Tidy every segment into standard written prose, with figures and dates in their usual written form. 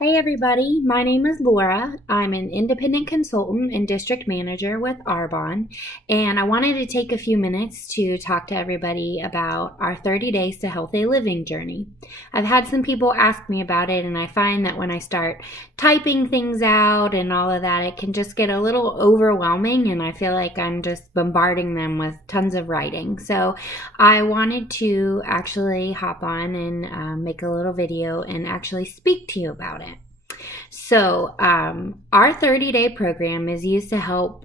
Hey everybody, my name is Laura. I'm an independent consultant and district manager with Arbonne, and I wanted to take a few minutes to talk to everybody about our 30 Days to Healthy Living journey. I've had some people ask me about it, and I find that when I start typing things out and all of that, it can just get a little overwhelming, and I feel like I'm just bombarding them with tons of writing. So I wanted to actually hop on and make a little video and actually speak to you about it. So, our 30-day program is used to help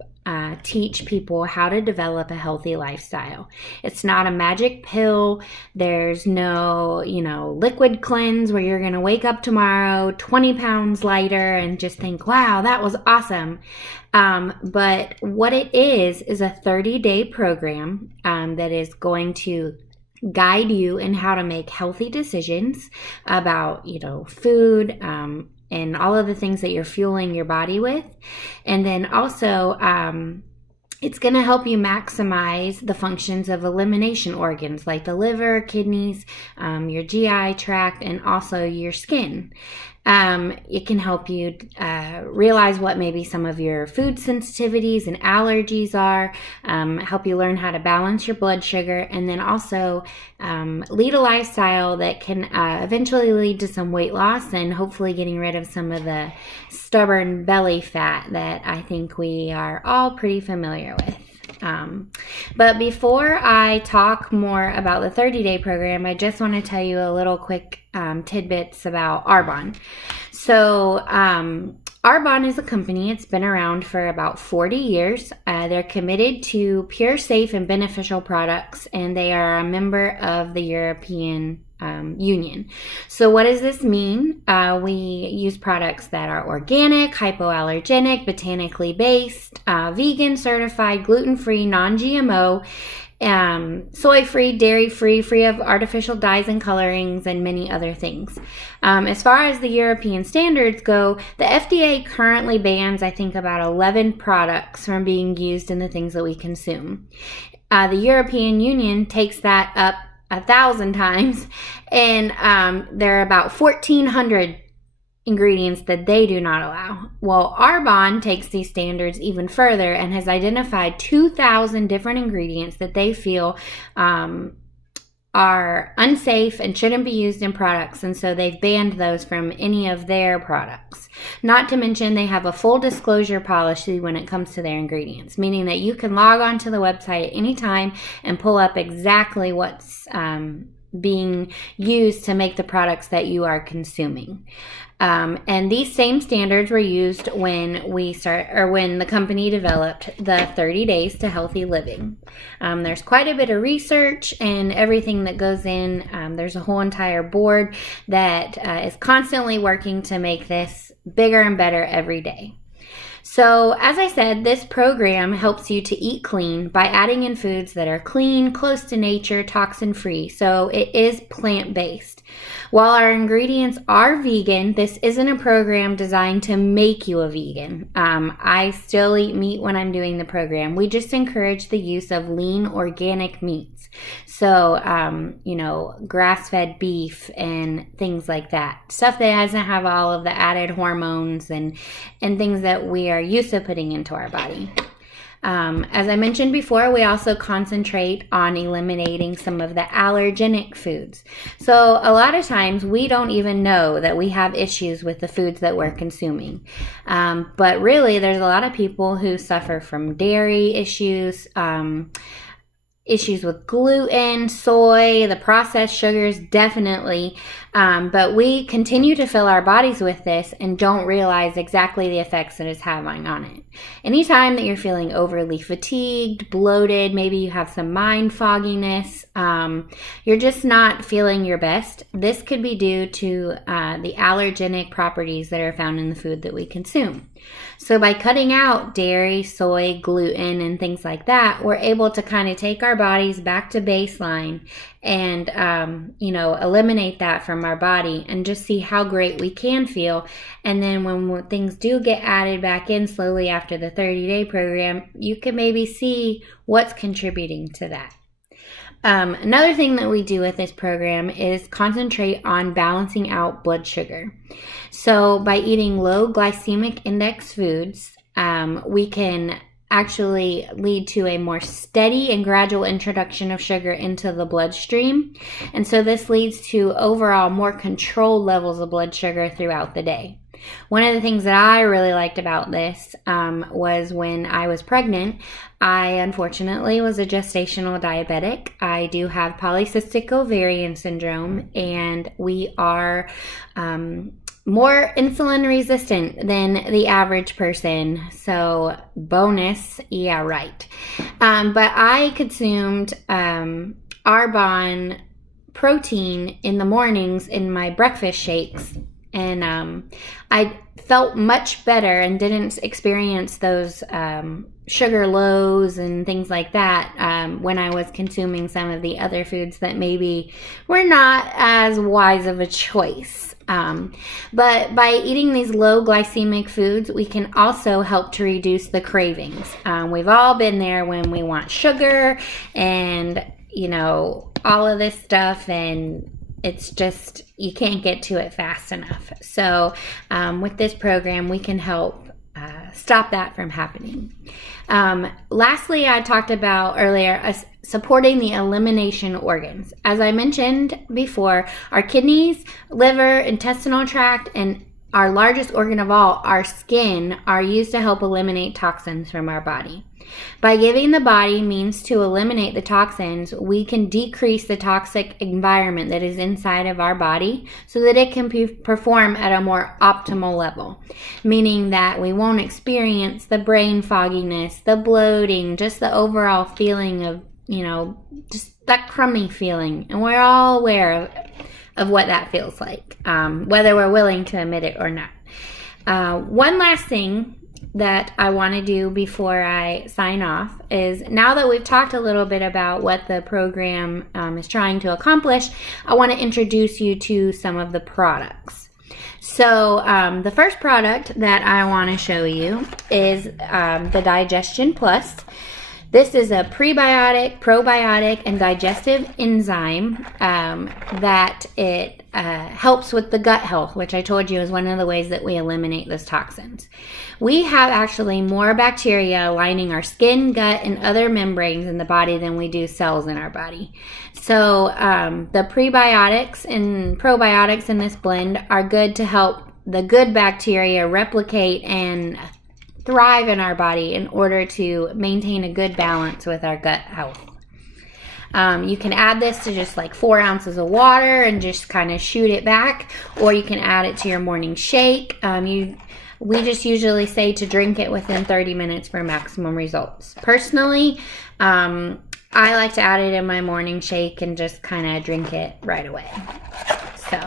teach people how to develop a healthy lifestyle. It's not a magic pill. There's no, liquid cleanse where you're going to wake up tomorrow 20 pounds lighter and just think, wow, that was awesome. But what it is a 30-day program that is going to guide you in how to make healthy decisions about, food, and all of the things that you're fueling your body with. And then also, it's going to help you maximize the functions of elimination organs like the liver, kidneys, your GI tract, and also your skin. It can help you realize what maybe some of your food sensitivities and allergies are, help you learn how to balance your blood sugar, and then also lead a lifestyle that can eventually lead to some weight loss and hopefully getting rid of some of the stubborn belly fat that I think we are all pretty familiar with. But before I talk more about the 30-day program, I just want to tell you a little quick tidbits about Arbonne. So Arbonne is a company. It's been around for about 40 years. They're committed to pure, safe, and beneficial products, and they are a member of the European Union. So what does this mean? We use products that are organic, hypoallergenic, botanically based, vegan certified, gluten-free, non-GMO, soy-free, dairy-free, free of artificial dyes and colorings, and many other things. As far as the European standards go, the FDA currently bans, I think, about 11 products from being used in the things that we consume. The European Union takes that up 1,000 times, and there are about 1,400 ingredients that they do not allow. Well, Arbonne takes these standards even further and has identified 2,000 different ingredients that they feel are unsafe and shouldn't be used in products, and so they've banned those from any of their products. Not to mention, they have a full disclosure policy when it comes to their ingredients, meaning that you can log on to the website at any time and pull up exactly what's being used to make the products that you are consuming. And these same standards were used when the company developed the 30 Days to Healthy Living. There's quite a bit of research and everything that goes in. There's a whole entire board that is constantly working to make this bigger and better every day. So, as I said, this program helps you to eat clean by adding in foods that are clean, close to nature, toxin-free. So, it is plant-based. While our ingredients are vegan, this isn't a program designed to make you a vegan. I still eat meat when I'm doing the program. We just encourage the use of lean, organic meats. So, grass-fed beef and things like that. Stuff that doesn't have all of the added hormones and things that we are used to putting into our body. As I mentioned before, we also concentrate on eliminating some of the allergenic foods. So a lot of times we don't even know that we have issues with the foods that we're consuming. But really, there's a lot of people who suffer from dairy issues, issues with gluten, soy, the processed sugars, definitely. But we continue to fill our bodies with this and don't realize exactly the effects that it's having on it. Anytime that you're feeling overly fatigued, bloated, maybe you have some mind fogginess, you're just not feeling your best, this could be due to the allergenic properties that are found in the food that we consume. So by cutting out dairy, soy, gluten, and things like that, we're able to kind of take our bodies back to baseline and, eliminate that from our body and just see how great we can feel. And then when things do get added back in slowly after the 30-day program, you can maybe see what's contributing to that. Another thing that we do with this program is concentrate on balancing out blood sugar. So by eating low glycemic index foods, we can actually lead to a more steady and gradual introduction of sugar into the bloodstream. And so this leads to overall more controlled levels of blood sugar throughout the day. One of the things that I really liked about this was when I was pregnant, I unfortunately was a gestational diabetic. I do have polycystic ovarian syndrome, and we are more insulin resistant than the average person. So bonus, yeah, right. But I consumed Arbonne protein in the mornings in my breakfast shakes. And I felt much better and didn't experience those sugar lows and things like that when I was consuming some of the other foods that maybe were not as wise of a choice. But by eating these low glycemic foods, we can also help to reduce the cravings. We've all been there when we want sugar and, all of this stuff, and it's just, you can't get to it fast enough. So with this program, we can help stop that from happening. Lastly, I talked about earlier supporting the elimination organs. As I mentioned before, our kidneys, liver, intestinal tract, and our largest organ of all, our skin, are used to help eliminate toxins from our body. By giving the body means to eliminate the toxins, we can decrease the toxic environment that is inside of our body so that it can perform at a more optimal level, meaning that we won't experience the brain fogginess, the bloating, just the overall feeling of, just that crummy feeling. And we're all aware of what that feels like, whether we're willing to admit it or not. One last thing that I want to do before I sign off is, now that we've talked a little bit about what the program is trying to accomplish, I want to introduce you to some of the products. So the first product that I want to show you is the Digestion Plus. This is a prebiotic, probiotic, and digestive enzyme that it helps with the gut health, which I told you is one of the ways that we eliminate those toxins. We have actually more bacteria lining our skin, gut, and other membranes in the body than we do cells in our body. So the prebiotics and probiotics in this blend are good to help the good bacteria replicate and thrive in our body in order to maintain a good balance with our gut health. You can add this to just like 4 ounces of water and just kind of shoot it back, or you can add it to your morning shake. We just usually say to drink it within 30 minutes for maximum results. Personally, I like to add it in my morning shake and just kind of drink it right away. So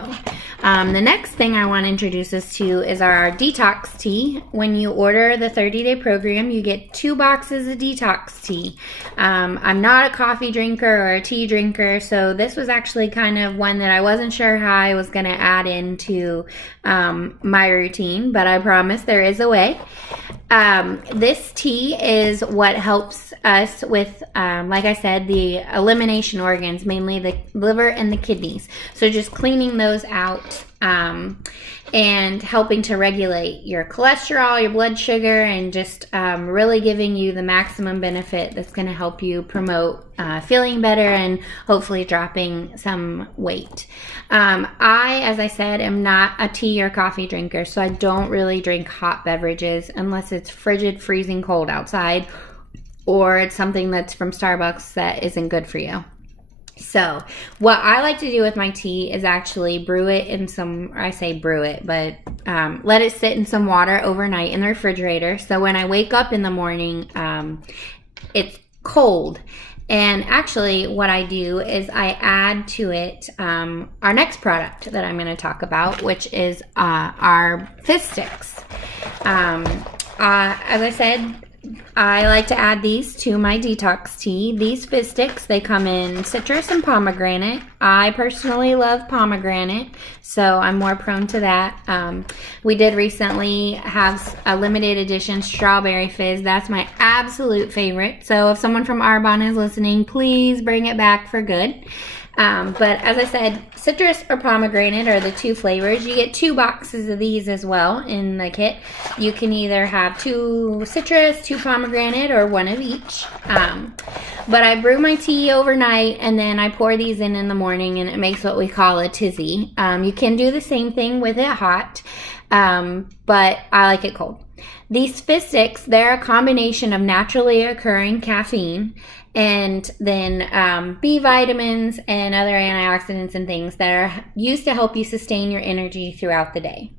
the next thing I want to introduce us to is our detox tea. When you order the 30-day program, you get 2 boxes of detox tea. I'm not a coffee drinker or a tea drinker, so this was actually kind of one that I wasn't sure how I was going to add into my routine, but I promise there is a way. This tea is what helps us with, like I said, the elimination organs, mainly the liver and the kidneys. So just cleaning those out and helping to regulate your cholesterol, your blood sugar, and just really giving you the maximum benefit that's going to help you promote feeling better and hopefully dropping some weight. As I said, am not a tea or coffee drinker, so I don't really drink hot beverages unless it's frigid, freezing cold outside, or it's something that's from Starbucks that isn't good for you. So what I like to do with my tea is actually brew it in some, I say brew it, but let it sit in some water overnight in the refrigerator. So when I wake up in the morning, it's cold. And actually what I do is I add to it our next product that I'm going to talk about, which is our fizz sticks. As I said, I like to add these to my detox tea. These fizz sticks, they come in citrus and pomegranate. I personally love pomegranate, so I'm more prone to that. We did recently have a limited edition strawberry fizz. That's my absolute favorite. So if someone from Arbonne is listening, please bring it back for good. But as I said, citrus or pomegranate are the two flavors. You get 2 boxes of these as well in the kit. You can either have 2 citrus, 2 pomegranate, or 1 of each. But I brew my tea overnight and then I pour these in the morning, and it makes what we call a tizzy. You can do the same thing with it hot, but I like it cold. These fizz sticks, they're a combination of naturally occurring caffeine and then B vitamins and other antioxidants and things that are used to help you sustain your energy throughout the day.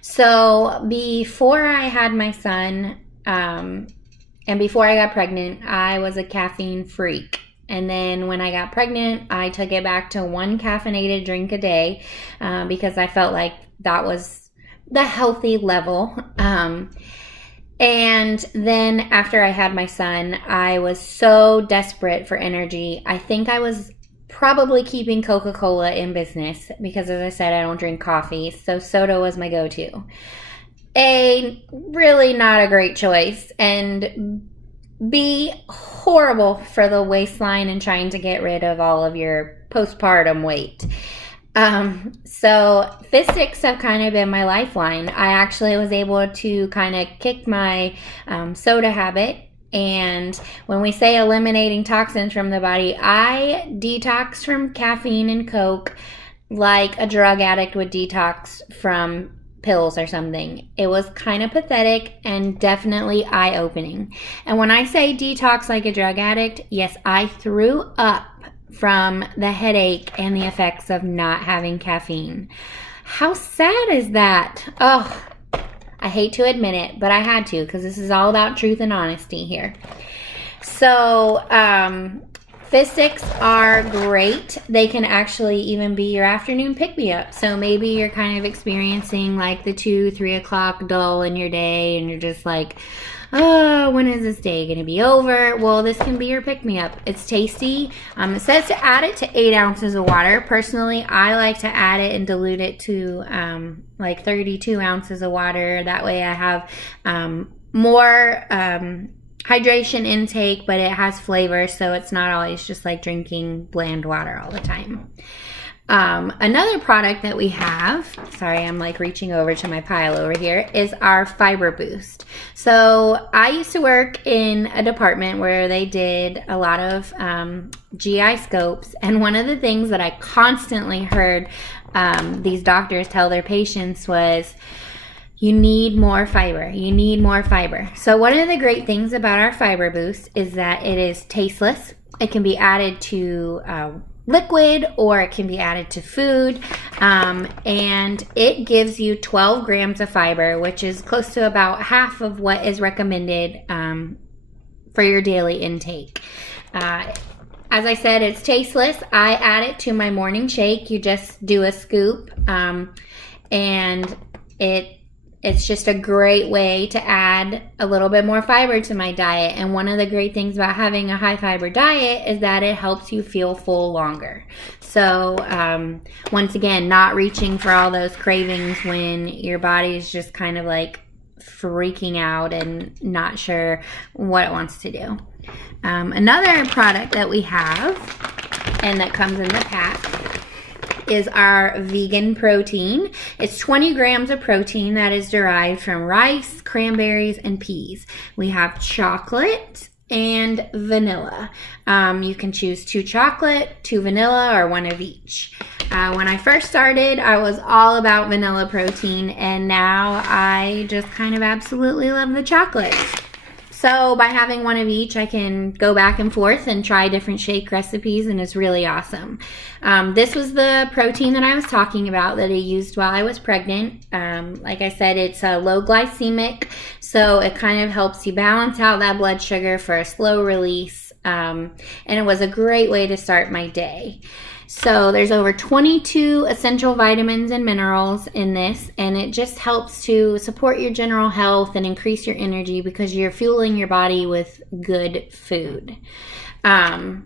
So before I had my son and before I got pregnant, I was a caffeine freak. And then when I got pregnant, I took it back to 1 caffeinated drink a day because I felt like that was the healthy level. And then after I had my son, I was so desperate for energy. I think I was probably keeping Coca-Cola in business because, as I said, I don't drink coffee. So soda was my go-to. Really not a great choice. And B, horrible for the waistline and trying to get rid of all of your postpartum weight. So fizz sticks have kind of been my lifeline. I actually was able to kind of kick my soda habit. And when we say eliminating toxins from the body, I detox from caffeine and Coke like a drug addict would detox from pills or something. It was kind of pathetic and definitely eye-opening. And when I say detox like a drug addict, yes, I threw up from the headache and the effects of not having caffeine. How sad is that? Oh, I hate to admit it, but I had to because this is all about truth and honesty here. So, fizz sticks are great. They can actually even be your afternoon pick-me-up. So maybe you're kind of experiencing like the 2-3 o'clock dull in your day and you're just like, oh, when is this day going to be over? Well, this can be your pick-me-up. It's tasty. It says to add it to 8 ounces of water. Personally, I like to add it and dilute it to like 32 ounces of water. That way I have more hydration intake, but it has flavor, so it's not always just like drinking bland water all the time. Another product that we have, sorry, I'm like reaching over to my pile over here, is our Fiber Boost. So I used to work in a department where they did a lot of GI scopes, and one of the things that I constantly heard these doctors tell their patients was, you need more fiber. You need more fiber. So one of the great things about our Fiber Boost is that it is tasteless. It can be added to liquid or it can be added to food, and it gives you 12 grams of fiber, which is close to about half of what is recommended for your daily intake. As I said, it's tasteless. I add it to my morning shake. You just do a scoop, and it's just a great way to add a little bit more fiber to my diet. And one of the great things about having a high fiber diet is that it helps you feel full longer. So once again, not reaching for all those cravings when your body is just kind of like freaking out and not sure what it wants to do. Another product that we have and that comes in the pack is our vegan protein. It's 20 grams of protein that is derived from rice, cranberries, and peas. We have chocolate and vanilla. You can choose 2 chocolate, 2 vanilla, or 1 of each. When I first started, I was all about vanilla protein, and now I just kind of absolutely love the chocolate. So by having 1 of each, I can go back and forth and try different shake recipes, and it's really awesome. This was the protein that I was talking about that I used while I was pregnant. Like I said, it's low glycemic, so it kind of helps you balance out that blood sugar for a slow release, and it was a great way to start my day. So there's over 22 essential vitamins and minerals in this, and it just helps to support your general health and increase your energy because you're fueling your body with good food. The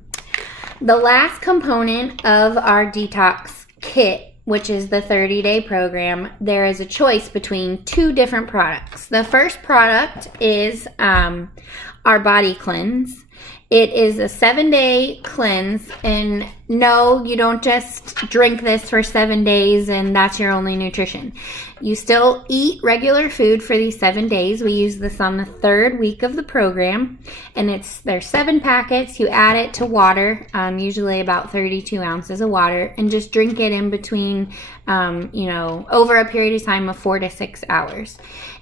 last component of our detox kit, which is the 30-day program, there is a choice between two different products. The first product is our body cleanse. It is a 7-day cleanse, and no, you don't just drink this for 7 days and that's your only nutrition. You still eat regular food for these 7 days. We use this on the 3rd week of the program, and there's 7 packets. You add it to water, usually about 32 ounces of water, and just drink it in between, over a period of time of 4 to 6 hours.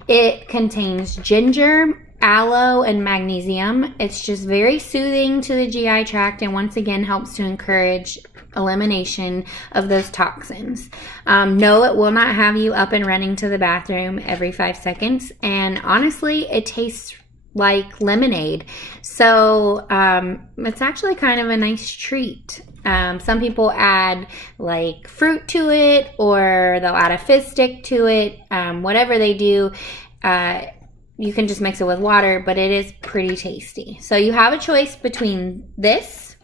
It contains ginger, aloe, and magnesium. It's just very soothing to the GI tract, and once again helps to encourage elimination of those toxins. No, it will not have you up and running to the bathroom every 5 seconds, and honestly, it tastes like lemonade. So it's actually kind of a nice treat. Some people add like fruit to it, or they'll add a fizz stick to it. Whatever they do, you can just mix it with water, but it is pretty tasty. So you have a choice between this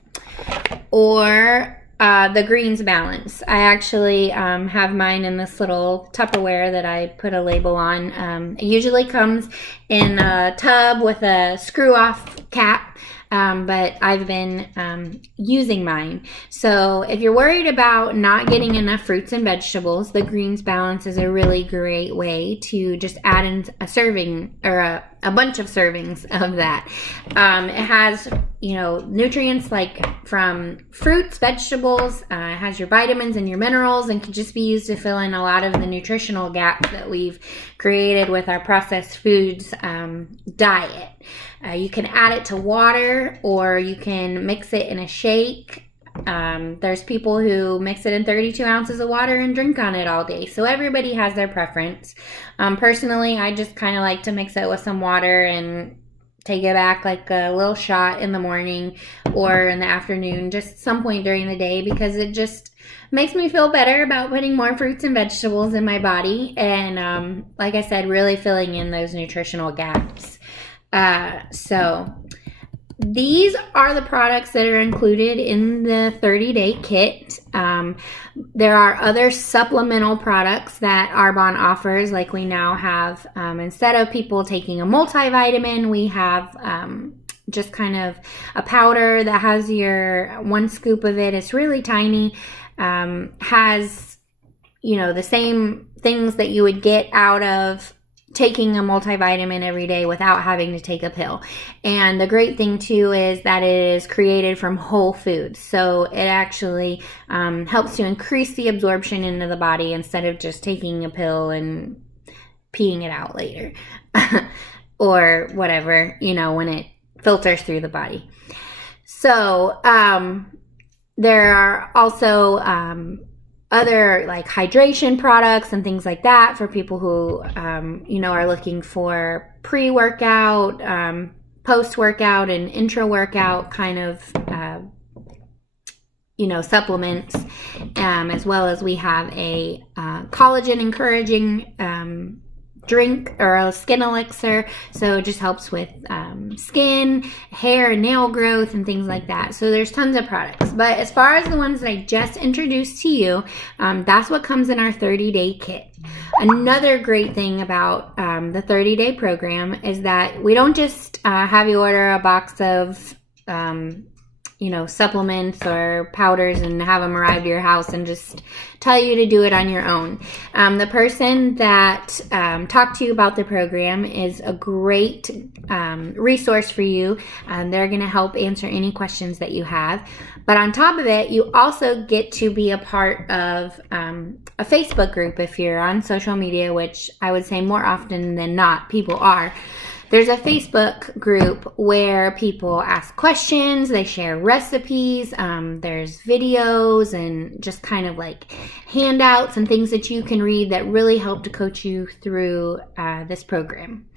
or the greens balance. I actually have mine in this little Tupperware that I put a label on. It usually comes in a tub with a screw-off cap, but I've been using mine. So if you're worried about not getting enough fruits and vegetables, the greens balance is a really great way to just add in a serving or a bunch of servings of that. It has, nutrients like from fruits, vegetables. It has your vitamins and your minerals, and can just be used to fill in a lot of the nutritional gaps that we've created with our processed foods diet. You can add it to water, or you can mix it in a shake. There's people who mix it in 32 ounces of water and drink on it all day. So everybody has their preference. Personally, I just kind of like to mix it with some water and take it back like a little shot in the morning or in the afternoon, just some point during the day, because it just makes me feel better about putting more fruits and vegetables in my body. And like I said, really filling in those nutritional gaps. So these are the products that are included in the 30-day kit. There are other supplemental products that Arbonne offers, like we now have, instead of people taking a multivitamin, we have just kind of a powder that has your 1 scoop of it. It's really tiny, has, the same things that you would get out of taking a multivitamin every day without having to take a pill. And the great thing too is that it is created from whole foods, so it actually helps to increase the absorption into the body instead of just taking a pill and peeing it out later or whatever, when it filters through the body. So there are also other like hydration products and things like that for people who, are looking for pre-workout, post-workout, and intra-workout kind of, supplements, as well as we have a collagen encouraging drink or a skin elixir, so it just helps with skin, hair, and nail growth and things like that. So there's tons of products, but as far as the ones that I just introduced to you, that's what comes in our 30-day kit. Another great thing about the 30-day program is that we don't just have you order a box of supplements or powders and have them arrive to your house and just tell you to do it on your own. The person that talked to you about the program is a great resource for you. They're going to help answer any questions that you have. But on top of it, you also get to be a part of a Facebook group if you're on social media, which I would say more often than not, people are. There's a Facebook group where people ask questions, they share recipes, there's videos and just kind of like handouts and things that you can read that really help to coach you through this program.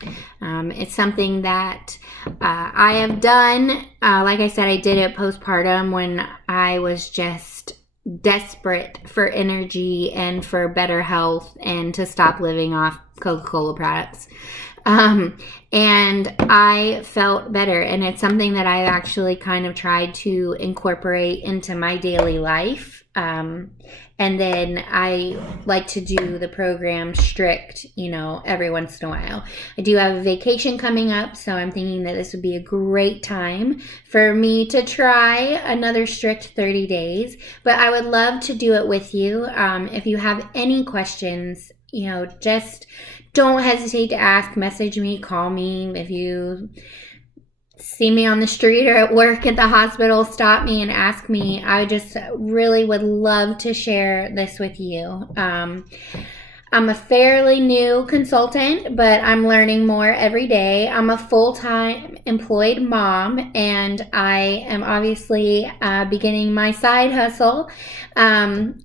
It's something that I have done. Like I said, I did it postpartum when I was just desperate for energy and for better health and to stop living off Coca-Cola products. And I felt better, and it's something that I've actually kind of tried to incorporate into my daily life. And then I like to do the program strict, every once in a while. I do have a vacation coming up, so I'm thinking that this would be a great time for me to try another strict 30 days. But I would love to do it with you. If you have any questions, just don't hesitate to ask. Message me, call me. If you see me on the street or at work at the hospital, stop me and ask me. I just really would love to share this with you. I'm a fairly new consultant, but I'm learning more every day. I'm a full-time employed mom, and I am obviously beginning my side hustle. And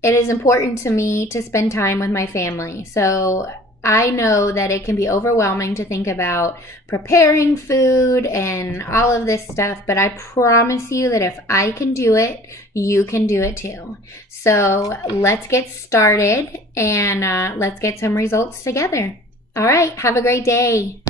it is important to me to spend time with my family. So I know that it can be overwhelming to think about preparing food and all of this stuff, but I promise you that if I can do it, you can do it too. So let's get started and let's get some results together. All right, have a great day.